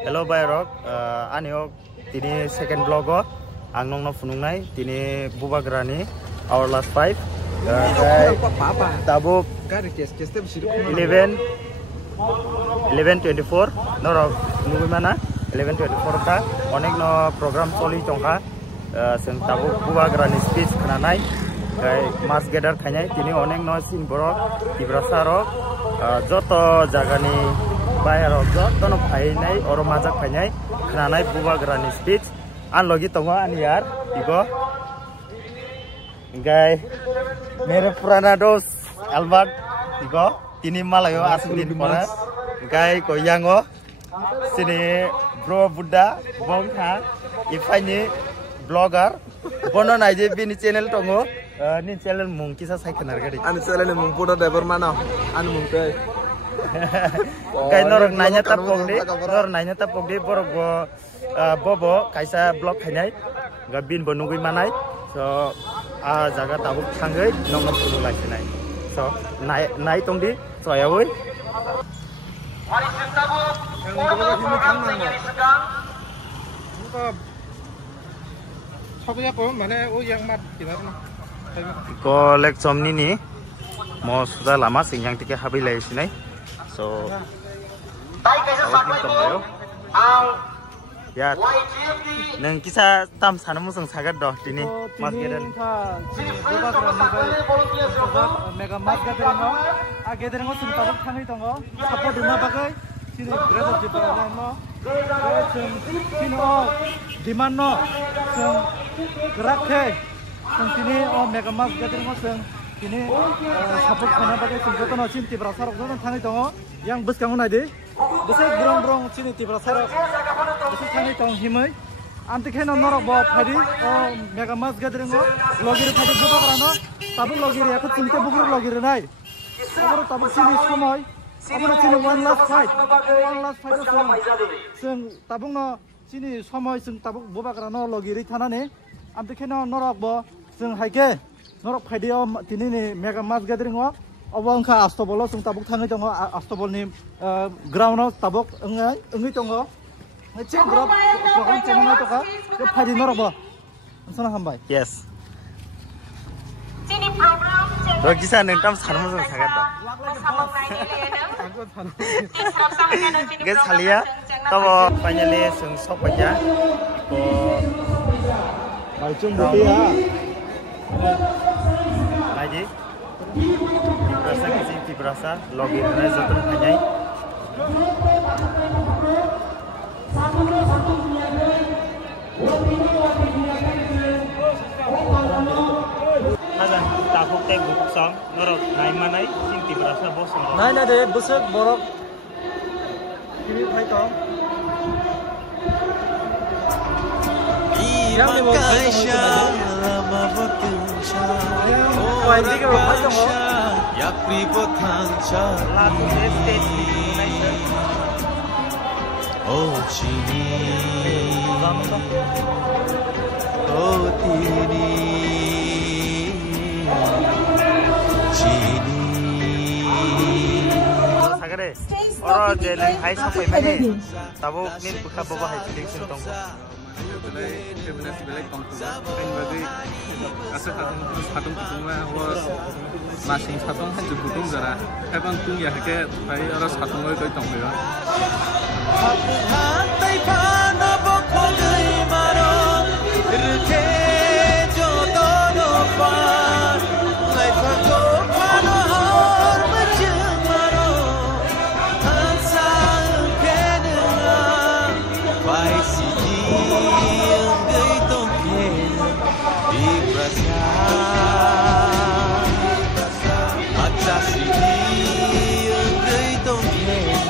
Hello Bayrok, Aniok, tini second vlog ang nong na funungnay, tini bubagrani, our last fight. Tabuk 11:24, norok nunggu mana? 11:24 ka, onek no program soli congka, seng tabuk bubagrani speech kananai, kai mas gather kanyai, tini onek no sin borok, tibrasarok, joto jagani Bayrok joto no painai, oro majak painai, kananai bubagrani speech, an logi tongo an yar, iko. Guys, mere purana dos Albert iko tini malayo asli di mana? Guys, ko yango sini bro Buddha bongka ifanye blogger bono naije bini channel tongo ni channel mung kisa sai kenar gadi an channel mung Buddha driver mana an mung kai guys norok nanya tapok di borok bobo kaisa blog khainai gabin bonugui manai so jaga tabuk thangai nongna pulu lakinai so nai tongdi so ayawoi ko lek somni ni mo suda lama singjang tike habilai sinai so ya neng kisah tam sana musang sagat doh tini mas geden mega mas geden no geden no sing tabuk thangai tongo support dina bagai sini grado jibra no sing demand no sing gerak he sing mega mas geden no sing ini support kana bagai sing joto no cin tibra sarok no thangai tongo yang bus kangu nai de bus brong cini tibra sarok Sani tong himai, anti kena norok bawa padi, mega mas gathering logir padi buka kerana, tabuk logir ya, aku cinta buku logir nai, aku tabuk sini semai, aku sini one last fight seng tabuk no sini semai seng tabuk buka kerana logir tanah ni, anti kena norok bawa seng haike, norok padi tini ni mega mas gathering awang ka astobolo seng tabuk tangi tong astobol ni ground tabuk engai tong Cek berapa program channel itu kah? Itu padi norok bah. Sana hambai. Yes. Sini program. Lo kisah nentam sarmu sang sagat dah. Guys halia, tahu panjale sung sok aja. Ko Macam budi ya. Lagi. Tibrasa kisi tibrasa login rezultan hanyai. Hazan tabuk teh buk song norok nai manai sinti berasa bosong Nai deh busuk borok kiri hai tong yang di bawah hai tong Wai di ke hai tong lagu stage Oh Chini, oh Tini, Chini. Sagare, orang jalan hai sampai mana? Tahu ni bukan bawa hai cilik sentong. Masing satong kan jebutong zara, hebat tung ya ke, tapi orang satong itu tong ya. Hantai pana bokhoi maro, rute jodo no pan, lai phago pano har machung maro, hansa kenna, pai siji ngai tong ke, di prasa, acha siji ngai tong ke.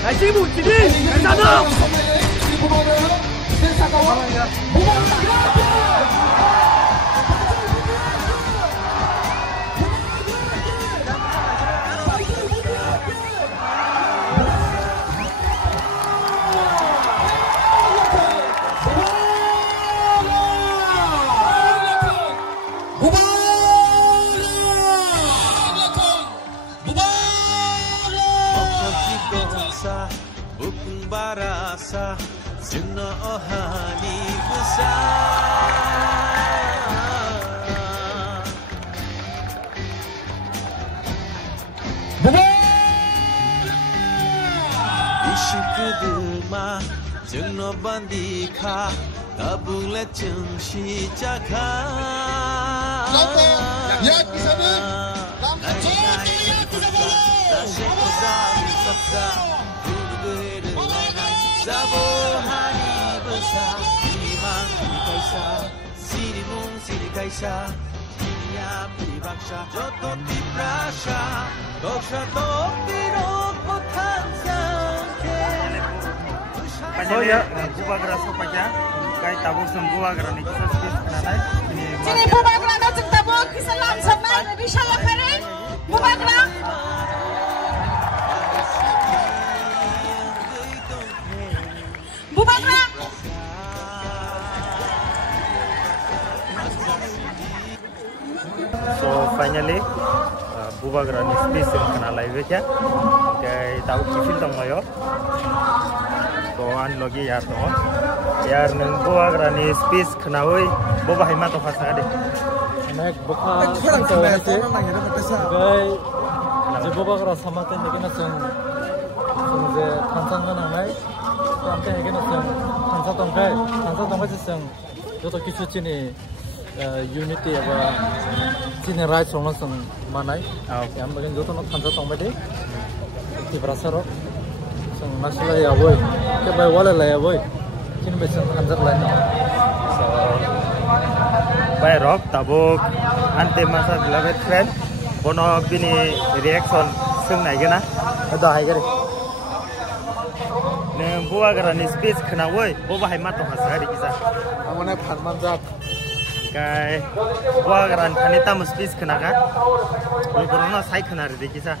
Aji mu, jadi, barasa Sino ohani besar Ishikuduma Jengno bandika Tabule jeng shijaka Ya kisahnya Sabohani besar Imang dikaisa Sinimung sinikaisa Inya pribaksa Joto tiprasa Doksa topirok potang sangke So ya, bubagra sopaja kai tabuk sem bubagra ni kisah space kananai Sini bubagra na jeng tabuk kisah langsung na bisa lakare bubagra bubagra So finally bubagra ni space kanalai beja kai tabuk kifil tongmayo so an logi yar to yar nang bubagra ni space kanawi boba hima to khasade nek bokha to hese gai je bubagra samate negena song je tansan na nai amte negena song tansa tongkai song joto kichu chini unity aba chini rights song song manai am bagen joto no tansa tongbai de ti brasaro song nasla ya boy ke bai wala la ya boy chin be song tansa la so by rock tabuk ante masa beloved friend bono bini reaction sung nai gena da hai gare ne bubagra ni space khanawoi boba hai ma to hasari kisa amone phanman jak kai bubagra ni thani tam space khanaga corona sai khanare de kisa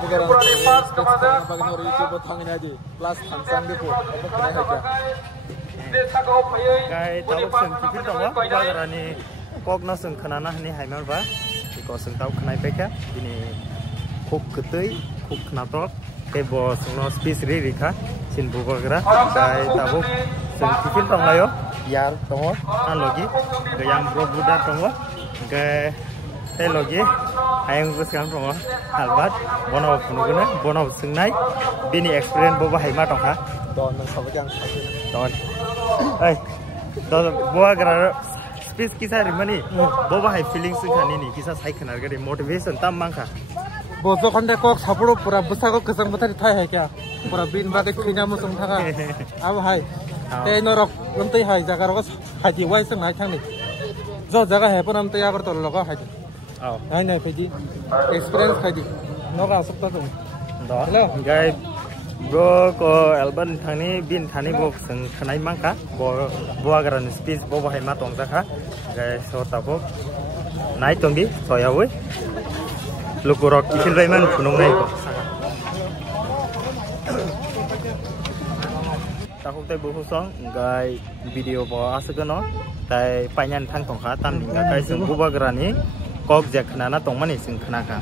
bubagra space khana bagno youtube thangina ji plus phansan de ko kai ha kya kai tabuk sung kipil to bubagra ni kokno sung khanana ni haimar ba ko sung tau khanai peka ini khuk ketei khuk knatok ke bo sungno space ri rikha sin bubagra kai tabuk sung kipil tonglayo yar tongo alogi gayam bro buda tongo ke telogi ayang buskam tongo albat bono phunuguna bono sungnai bini experience boba haima tongha don sabajang don ai do bubagra space kisa rimani boba hai feelings khani ni kisa sai khanar gari motivation tam mangkha bojo khande kok sapuro pura busago kesang bathari thai hai kya pura bin bagai khina musung thaka ab hai te norok untai hai jaga ro haji wai sang hai thang ni jo jaga hai puram te agar to logo haji hai nai phaji experience khaji noga sakta to do gai bro ko alban thani bin thani bo sang khanai mangka bo buagra ni space boba hai ma tong jakha gai so tabo nai tongi soyawoi lukurok kifil baiman phunung nai ko takuk tai bu song gai video bo asagano tai panyan thang tongkha tamni gai sung bubagra ni kok jekhna na tongmani sing khana ka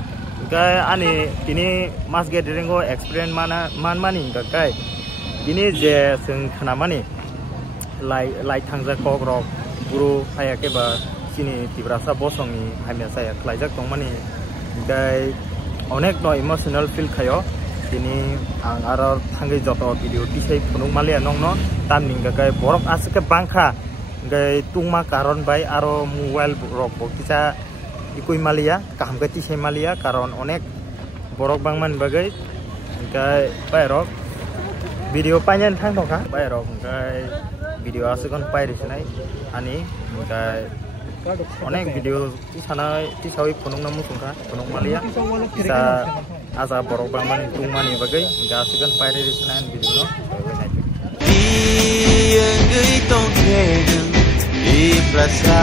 gai ani tini mas gathering go experience man mani gai tini je sung khana mani lai thangja kok rok guru haya ke ba sini tibrasa bosong ni hamya saya klaijak tongmani gai onek no emotional feel khayo tini ang aro thangai joto video tisai phunung malia nongno tamni gai borok asike bangkha gai tungma karon bai aro mobile rok bo kisa ikui malia kaham ga tisai malia karon onek borok bangman bagai gai bai rok video panyan thang tongkha bai rok gai video asukon pai risenai ani gai onek video tisawai phunung namu sungkha phunung malia bisa asa borok bangman tungmani bagai ga asukon pai risenai video no rasa